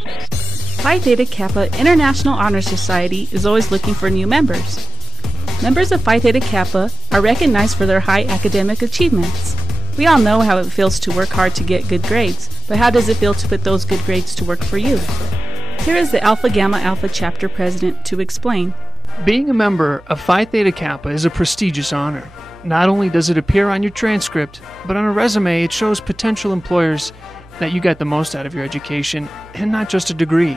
Phi Theta Kappa International Honor Society is always looking for new members. Members of Phi Theta Kappa are recognized for their high academic achievements. We all know how it feels to work hard to get good grades, but how does it feel to put those good grades to work for you? Here is the Alpha Gamma Alpha chapter president to explain. Being a member of Phi Theta Kappa is a prestigious honor. Not only does it appear on your transcript, but on a resume it shows potential employers that you got the most out of your education and not just a degree.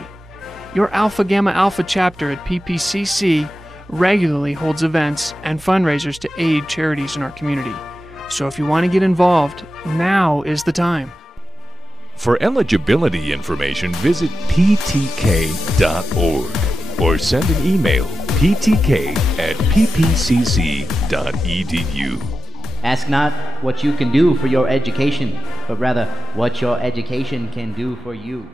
Your Alpha Gamma Alpha chapter at PPCC regularly holds events and fundraisers to aid charities in our community. So if you want to get involved, now is the time. For eligibility information, visit ptk.org or send an email ptk@ppcc.edu. Ask not what you can do for your education, but rather what your education can do for you.